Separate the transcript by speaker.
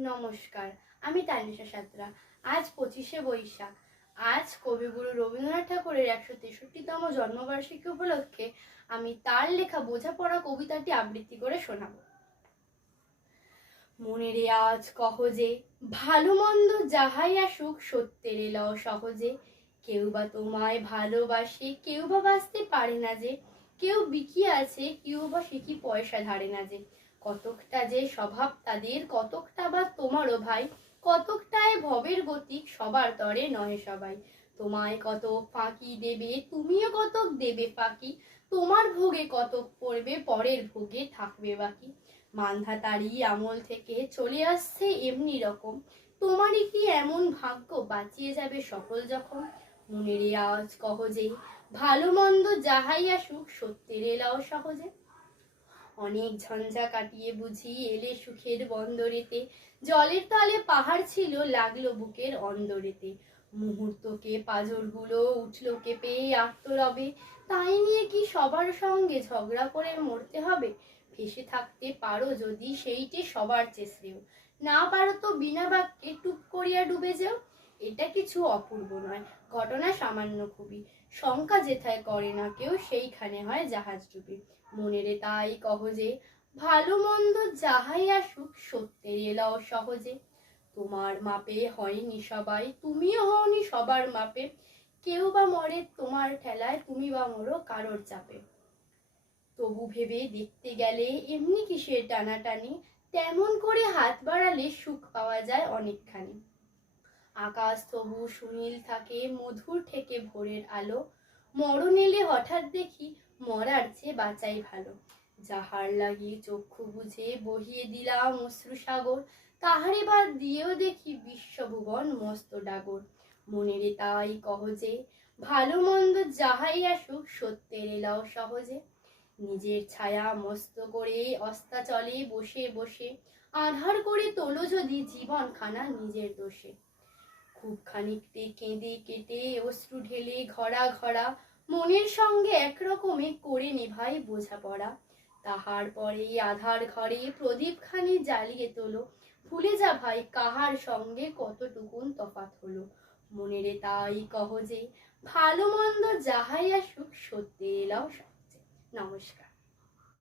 Speaker 1: নমস্কার, আমি তানিশা সাতরা। আজ পঁচিশে বৈশাখ। আজ কবিগুরু রবীন্দ্রনাথ ঠাকুরের একশো তেষট্টিতম জন্মবার্ষিকী উপলক্ষে আমি তার লেখা বোঝাপড়া কবিতাটি আবৃত্তি করে শোনাব। মনের আজ কহ যে, ভালো মন্দ যাহাই আসুক, সত্যের এলাও সহজে। কেউ বা তোমায় ভালোবাসে, কেউ বা বাঁচতে পারে না যে। কেউ বিকি আছে, কেউ বা সে কি পয়সা ধারে না যে। কতকটা যে স্বভাব তাদের, কতকটা বা তোমারও ভাই, কতকটায় ভবের গতিক সবার তরে নহে সবাই। তোমায় কত ফাঁকি দেবে, তুমিও কতক দেবে ফাঁকি, তোমার ভোগে কতক পড়বে, পরের ভোগে থাকবে বাকি। মান্ধাতারি আমল থেকে চলে আসছে এমনি রকম। তোমারই কি এমন ভাগ্য বাঁচিয়ে যাবে সকল যখন? মনের আজ কহ যে, ভালো মন্দ যাহাই আসুক, সত্যের এলাও সহজে। অনেক ঝঞ্ঝা কাটিয়ে বুঝি এলে সুখের বন্দরেতে। জলের তলে পাহাড় ছিল, লাগল বুকের অন্দরেতে। মুহূর্তকে পাজরগুলো উঠল কেঁপে আত্মরবে। তাই নিয়ে কি সবার সঙ্গে ঝগড়া করে মরতে হবে? ভেসে থাকতে পারো যদি সেইটে সবার চেষ্রেও। না পারো তো বিনা বাক্যে টুপ করিয়া ডুবে যাও। এটা কিছু অপূর্ব নয়। ঘটনা সামান্য খুবই। শঙ্কা যেথায় করে না কেউ, সেইখানে হয় জাহাজ ডুবে মনেরে তাই কহ যে, ভালো মন্দ যাহাই আসুক, সত্যের এলাও সহজে। তোমার মাপে হয়নি সবাই, তুমিও হওনি সবার মাপে। কেউ বা মরে তোমার ঠেলায়, তুমি বা মরো কারোর চাপে। তবু ভেবে দেখতে গেলে এমনি কিসের টানাটানি? তেমন করে হাত বাড়ালে সুখ পাওয়া যায় অনেকখানি। আকাশ তবু সুনীল থাকে মধুর থেকে ভোরের আলো। মরণ এলে হঠাৎ দেখি মরার চেয়ে বাঁচাই ভালো। যাহার লাগি চক্ষু বুঝে বহিয়ে দিলাম অশ্রু সাগর, তাহারে বাদ দিয়েও দেখি বিশ্বভুবন মস্ত ডাগর। মনেরে তাই কহ যে, ভালো মন্দ যাহাই আসুক, সত্যের এলাও সহজে। নিজের ছায়া মস্ত করে অস্তাচলে বসে বসে, আধার করে তোলো যদি জীবন খানা নিজের দোষে। খুব খানিকতে কেঁদে কেটে অশ্রু ঢেলে ঘরা ঘরা মনের সঙ্গে একরকমে করে নেভাই বোঝাপড়া। তাহার পরে আধার ঘরে প্রদীপ খানি জ্বালিয়ে তোলো। ভুলে যা ভাই, কাহার সঙ্গে কতটুকুন তফাত হলো। মনেরে তাই কহ যে, ভালো মন্দ যাহাই আসুক, সত্যি এলাও সহজে। নমস্কার।